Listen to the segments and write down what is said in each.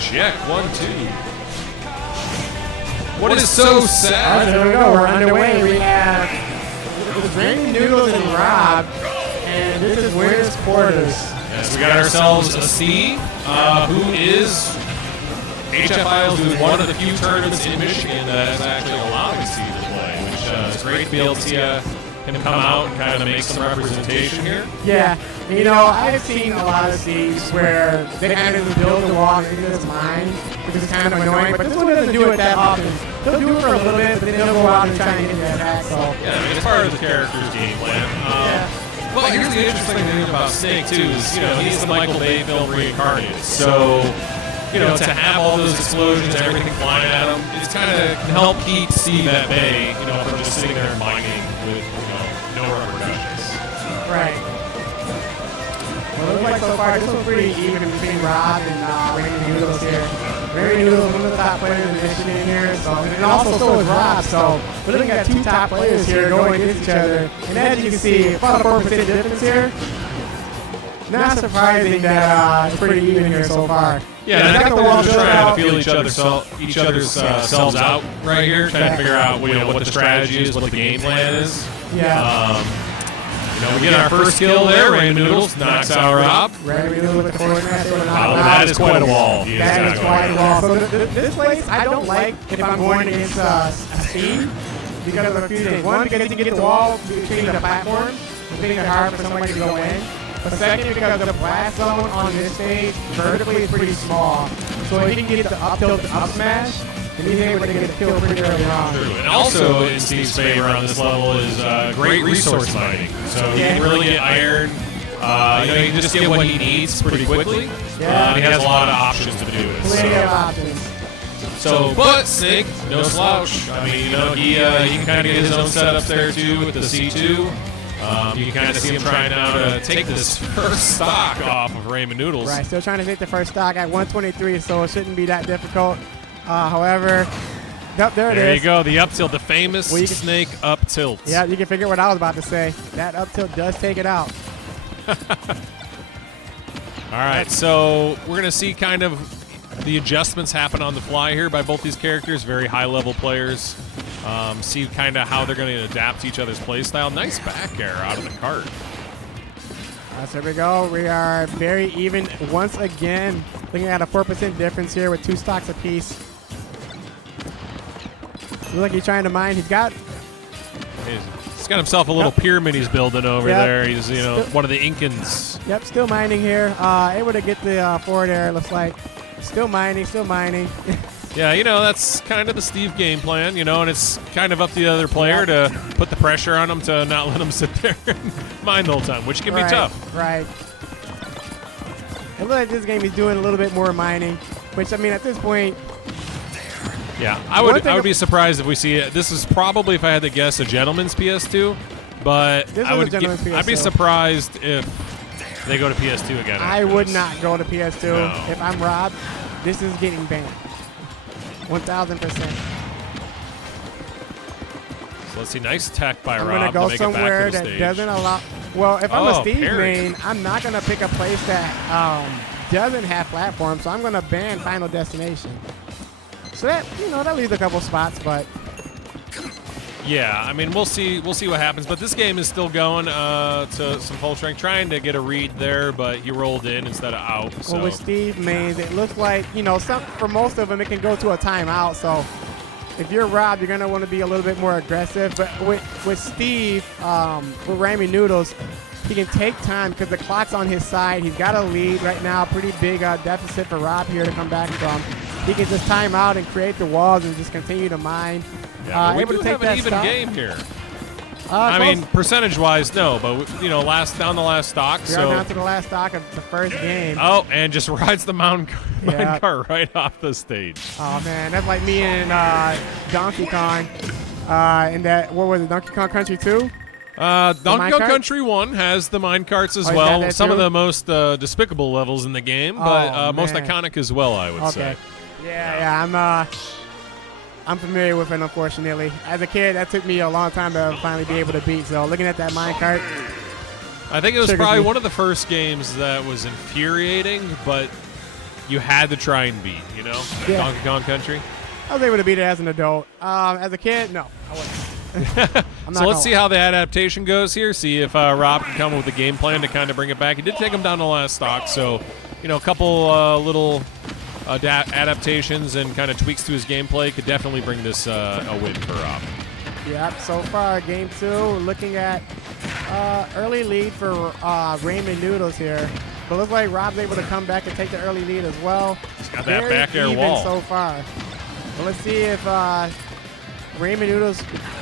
Check, 1, 2. What is so sad? There we go. We're underway. We have RaymondNoodles and Rob, and this is Winners Quarters. Yes, we got ourselves a C, who is HFIL, who's one of the few tournaments in Michigan that is actually allowing C to play, which is great to be able to see him come out and kind of make some representation here. Yeah, you know, I've seen a lot of C's where they kind of build the wall into this line, which is kind of annoying, but this one doesn't do it that often. He'll do it for a little bit, but then he'll go out and try and get that attack, so. Yeah, I mean, it's part of the character's game plan. Well, here's the interesting thing about Snake, too, is, you know, he's the Michael Bay film reincarnated. So, you know, to have all those explosions and everything flying at him, it's kind of can help keep Steve at bay, you know, from just sitting there and mining with, you know, no repercussions. Right. Well, it looks like so far this was pretty even between Rob and RaymondNoodles here. RaymondNoodles, one of the top players in Michigan here, so, and also so is Rob. So we're looking at two top players here going against each other. And as you can see, about a 4% difference here. Not surprising that it's pretty even here so far. Yeah, and I think they're just trying to feel each other's selves out right here, trying to figure out you know, what the strategy is, what the game plan is. Yeah. You know, we get our first kill there. RaymondNoodles knocks out Rob. RaymondNoodles with the forward smash. That is quite a wall. That is quite a wall. So this place, I don't like if I'm going against speed because of a few things. One, because you can get the wall between the platforms, making it hard for somebody to go in. But second, because the blast zone on this stage vertically is pretty small. So if he can get the up tilt up smash, and he's able to get the kill pretty early on. True. And also in Steve's favor on this level is great resource mining. So he can really get iron. You know, he can just get what he needs pretty quickly. Yeah. He has a lot of options to do it. Plenty of options. So, but Snake, no slouch. I mean, you know, he can kind of get his own setup there too with the C2. You can kind of see him trying now to take this first stock off of RaymondNoodles. Right, still trying to take the first stock at 123, so it shouldn't be that difficult. However, there it is. There you go, the up tilt, the famous Snake up tilt. Yeah, you can figure what I was about to say. That up tilt does take it out. All right, so we're going to see kind of the adjustments happen on the fly here by both these characters, very high-level players. See kind of how they're going to adapt to each other's play style. Nice back air out of the cart. So here we go. We are very even once again. Looking at a 4% difference here with 2 stocks apiece. Looks like he's trying to mine. He's got himself a little pyramid he's building over there. He's, you know, one of the Incans. Yep, still mining here. Able to get the forward air, it looks like. Still mining, still mining. Yeah, you know, that's kind of the Steve game plan, you know, and it's kind of up to the other player to put the pressure on him to not let him sit there and mine the whole time, which can be tough. Right. It looks like this game he's doing a little bit more mining, which, I mean, at this point. Yeah, I would be surprised if we see it. This is probably, if I had to guess, a gentleman's PS2, but I'd be surprised if they go to PS2 again. I would not go to PS2. No. If I'm Rob, this is getting banned. 1,000%. So let's see, nice tech by I'm Rob gonna go to make somewhere it back to the that stage. doesn't allow. Well, if I'm a Steve parry. main, I'm not gonna pick a place that doesn't have platforms. So I'm gonna ban Final Destination. So that that leaves a couple spots, but. Yeah, I mean, we'll see what happens. But this game is still going to some full strength, trying to get a read there, but he rolled in instead of out. So. Well, with Steve mains, it looks like, for most of them, it can go to a timeout. So if you're Rob, you're going to want to be a little bit more aggressive. But with Steve, with RaymondNoodles, he can take time because the clock's on his side. He's got a lead right now, pretty big deficit for Rob here to come back from. He can just time out and create the walls and just continue to mine. Yeah, we do have an even game here. I mean, percentage-wise, no, but down the last stock. We are down to the last stock of the first game. Oh, and just rides the mine cart right off the stage. Oh man, that's like me and Donkey Kong. In that, what was it, Donkey Kong Country 2? Donkey Kong Country 1 has the mine carts as well. Some of the most despicable levels in the game, but most iconic as well, I would say. Yeah, I'm. I'm familiar with it, unfortunately. As a kid, that took me a long time to finally be able to beat. So looking at that minecart, I think it was probably one of the first games that was infuriating, but you had to try and beat, you know? Yeah. Donkey Kong Country. I was able to beat it as an adult. As a kid, no, I wasn't. So let's see how the adaptation goes here. See if Rob can come up with a game plan to kind of bring it back. He did take him down to last stock, so a couple little adaptations and kind of tweaks to his gameplay could definitely bring this a win for Rob. Yep. So far, game 2, looking at early lead for RaymondNoodles here. But looks like Rob's able to come back and take the early lead as well. He's got that back air even wall so far. Well, let's see if RaymondNoodles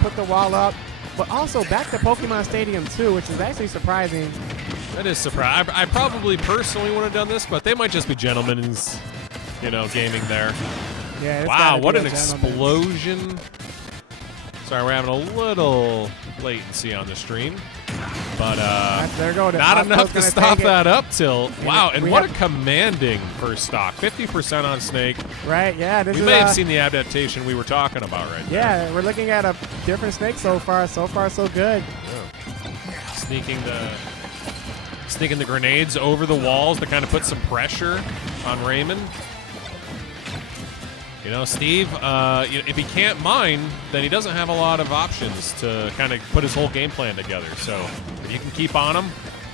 put the wall up. But also back to Pokemon Stadium 2, which is actually surprising. That is surprising. I probably personally would have done this, but they might just be gentlemen's, gaming there. Yeah. Wow, what an explosion. Sorry, we're having a little latency on the stream. But not enough to stop that up tilt. Wow, and what a commanding first stock. 50% on Snake. Right, yeah. We may have seen the adaptation we were talking about right there. Yeah, we're looking at a different Snake so far. So far, so good. Yeah. Sneaking the grenades over the walls to kind of put some pressure on Raymond. Steve, if he can't mine, then he doesn't have a lot of options to kind of put his whole game plan together. So if you can keep on him,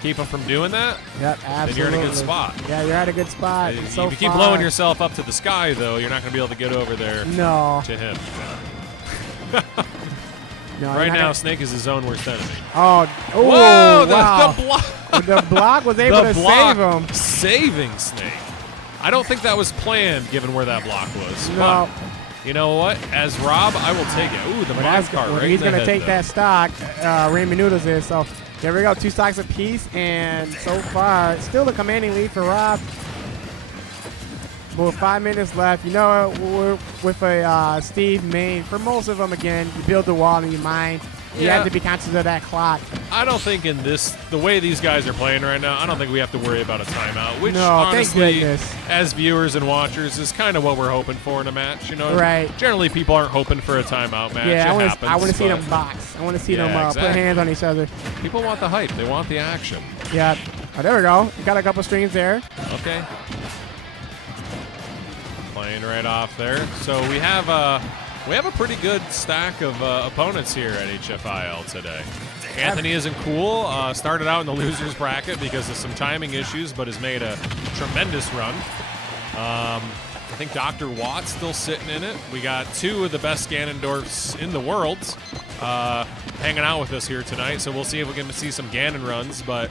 keep him from doing that, yep, absolutely. then you're in a good spot. Yeah, you're at a good spot. If you keep blowing yourself up to the sky, though, you're not going to be able to get over there to him. No, right now, Snake is his own worst enemy. Oh, whoa! Wow. The block. The block was able to save him. Saving Snake. I don't think that was planned, given where that block was. No. But you know what? As Rob, I will take it. Ooh, the minecart right he's going to take though. that stock. RaymondNoodles is. So there we go. 2 stocks apiece. And so far, still a commanding lead for Rob. But with 5 minutes left, we're with a Steve main. For most of them, again, you build the wall and you mine. You have to be conscious of that clock. I don't think the way these guys are playing right now, I don't think we have to worry about a timeout, which honestly, as viewers and watchers, is kind of what we're hoping for in a match. Right. Generally, people aren't hoping for a timeout match. Yeah, I want to see them box. I want to see them put hands on each other. People want the hype. They want the action. Yeah. Oh, there we go. Got a couple streams there. Okay. Playing right off there. So we have a pretty good stack of opponents here at HFIL today. Anthony isn't cool. Started out in the losers bracket because of some timing issues, but has made a tremendous run. I think Dr. Watt's still sitting in it. We got 2 of the best Ganondorfs in the world hanging out with us here tonight, so we'll see if we can see some Ganon runs. But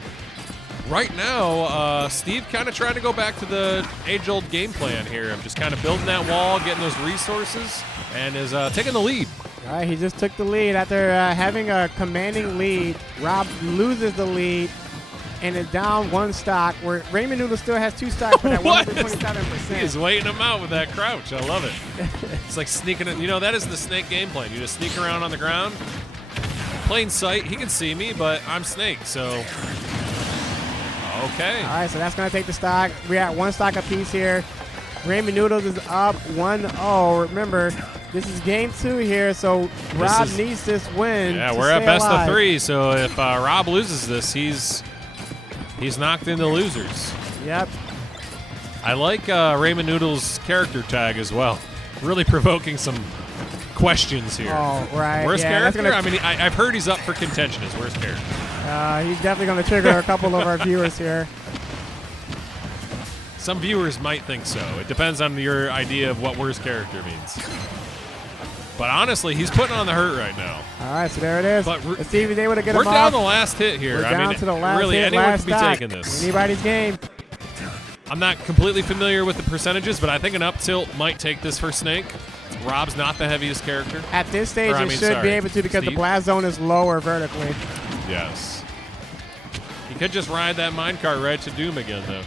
right now, Steve kind of trying to go back to the age-old game plan here of just kind of building that wall, getting those resources, and is taking the lead. All right, he just took the lead after having a commanding lead. Rob loses the lead and is down 1 stock, where RaymondNoodles still has 2 stocks, but at 127%. He's waiting him out with that crouch. I love it. It's like sneaking in. That is the Snake game plan. You just sneak around on the ground. Plain sight. He can see me, but I'm Snake, so... Okay. All right, so that's going to take the stock. We're at 1 stock apiece here. RaymondNoodles is up 1-0. Remember, this is game 2 here, so Rob needs this win. Yeah, we're at best of 3, so if Rob loses this, he's knocked into losers. Yep. I like RaymondNoodles' character tag as well. Really provoking some questions here. Oh, right. Worst character? I mean, I've heard he's up for contention as worst character. He's definitely going to trigger a couple of our viewers here. Some viewers might think so. It depends on your idea of what worst character means. But honestly, he's putting on the hurt right now. All right, so there it is. But let's see if he's able to get him off. We're down the last hit here. We're down to the last really, hit, anyone last could be stock. taking this. Anybody's game. I'm not completely familiar with the percentages, but I think an up tilt might take this for Snake. Rob's not the heaviest character. At this stage, it should be able to because the blast zone is lower vertically. Yes. He could just ride that minecart right to doom again, though.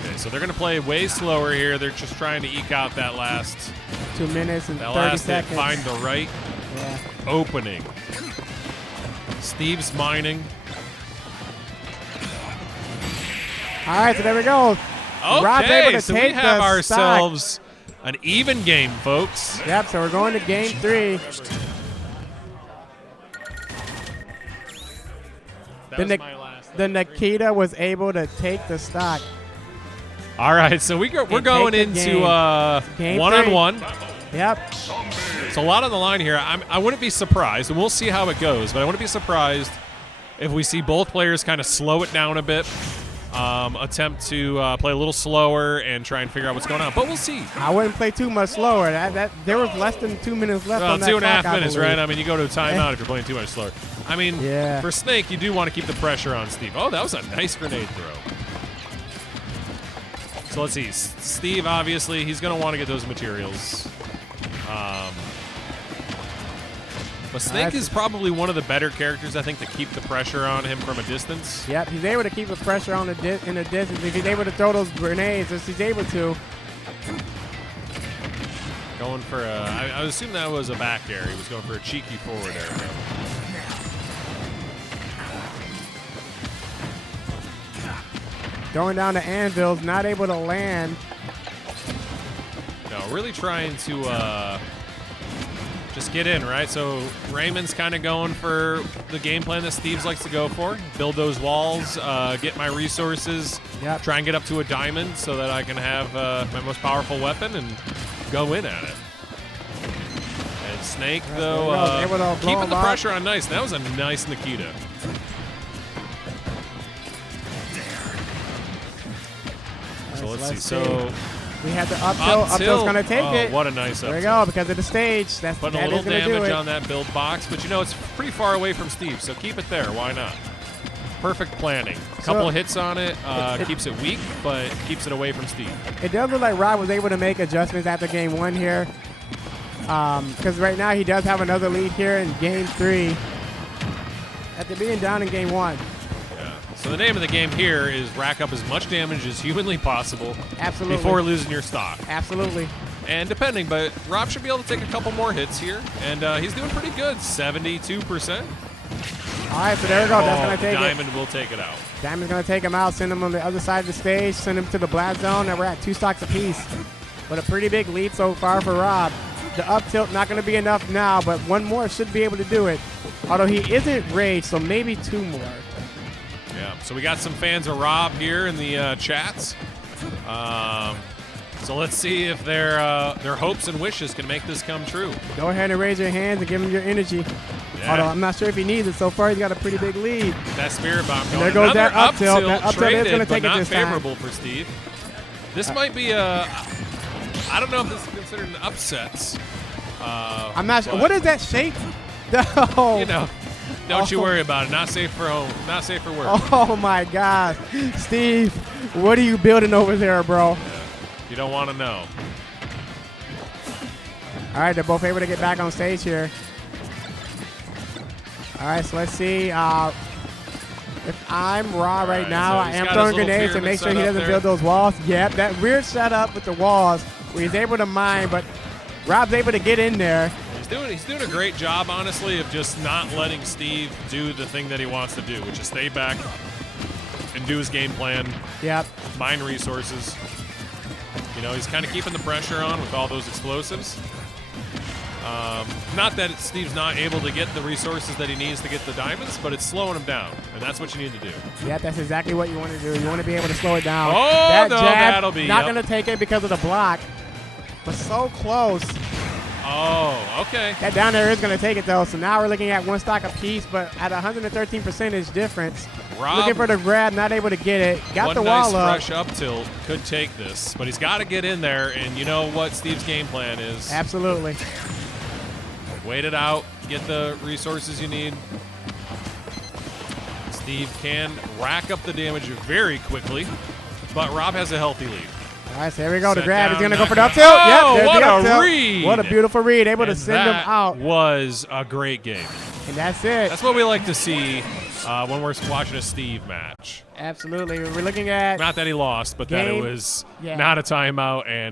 Okay, so they're going to play way slower here. They're just trying to eke out that last 2 minutes and 30 seconds. Hit, find the right opening. Steve's mining. All right, so there we go. Okay, Rob's able to so take we have the ourselves An even game, folks. Yep, so we're going to game 3. That was my last. The Nikita was able to take the stock. All right, so we're going into one-on-one. Yep. It's a lot on the line here. I wouldn't be surprised, and we'll see how it goes, but I wouldn't be surprised if we see both players kind of slow it down a bit, attempt to play a little slower and try and figure out what's going on. But we'll see. I wouldn't play too much slower. There was less than 2 minutes left on that 2.5 minutes, right? I mean, you go to a timeout if you're playing too much slower. I mean, yeah. For Snake, you do want to keep the pressure on Steve. Oh, that was a nice grenade throw. So let's see. Steve, obviously, he's going to want to get those materials. But Snake is probably one of the better characters, I think, to keep the pressure on him from a distance. Yep, he's able to keep the pressure on in the distance. If he's able to throw those grenades, as he's able to. Going for a, I assume that was a back air. He was going for a cheeky forward air. Going down to anvils, not able to land. No, really trying to just get in, right? So Raymond's kind of going for the game plan that Steve's likes to go for. Build those walls, get my resources, try and get up to a diamond so that I can have my most powerful weapon and go in at it. And Snake, though, keeping the pressure on nice. That was a nice Nikita. So let's see. So we had the up tilt. Up tilt's going to take it. What a nice up tilt. There we go, because of the stage. That's putting a little damage on that build box, but you know it's pretty far away from Steve, so keep it there. Why not? Perfect planning. A couple of hits on it, keeps it weak, but keeps it away from Steve. It does look like Rob was able to make adjustments after game 1 here, because right now he does have another lead here in game 3 after being down in game 1. So the name of the game here is rack up as much damage as humanly possible before losing your stock. Absolutely. And depending, but Rob should be able to take a couple more hits here, and he's doing pretty good, 72%. All right, so there we go. That's going to take Diamond will take it out. Diamond's going to take him out, send him on the other side of the stage, send him to the blast zone, and we're at 2 stocks apiece. But a pretty big lead so far for Rob. The up tilt not going to be enough now, but one more should be able to do it. Although he isn't raged, so maybe 2 more. Yeah, so we got some fans of Rob here in the chats. So let's see if their hopes and wishes can make this come true. Go ahead and raise your hands and give him your energy. Yeah. Although I'm not sure if he needs it. So far, he's got a pretty big lead. That spirit bomb going. There goes that up tilt. That up tilt is going to take it not this favorable time. for Steve. This might be a. I don't know if this is considered an upset. I'm not sure. What is that shape? No. You know. Don't you worry about it. Not safe for home. Not safe for work. Oh, my God. Steve, what are you building over there, bro? Yeah. You don't want to know. All right, they're both able to get back on stage here. All right, so let's see. If I'm Raw right now, so I am throwing grenades to make sure he doesn't build those walls. Yep, that weird setup with the walls where he's able to mine, but Rob's able to get in there. He's doing a great job, honestly, of just not letting Steve do the thing that he wants to do, which is stay back and do his game plan. Yep. Mine resources. You know, he's kind of keeping the pressure on with all those explosives. Not that Steve's not able to get the resources that he needs to get the diamonds, but it's slowing him down, and that's what you need to do. Yeah, that's exactly what you want to do. You want to be able to slow it down. Oh, that no, jab, that'll be not going to take it because of the block, but so close. Oh, okay. That down there is going to take it, though, so now we're looking at 1 stock apiece, but at 113 percentage difference. Rob, looking for the grab, not able to get it. Got the nice wall up. Fresh up tilt could take this, but he's got to get in there, and you know what Steve's game plan is. Absolutely. Wait it out, get the resources you need. Steve can rack up the damage very quickly, but Rob has a healthy lead. All right, so here we go. The grab. He's going to go for the the up tilt. Oh, yep, what the up a tilt. read. What a beautiful read. Able to send him out. That was a great game. And that's it. That's what we like to see when we're watching a Steve match. Absolutely. We're looking at. Not that he lost, but that it was not a timeout and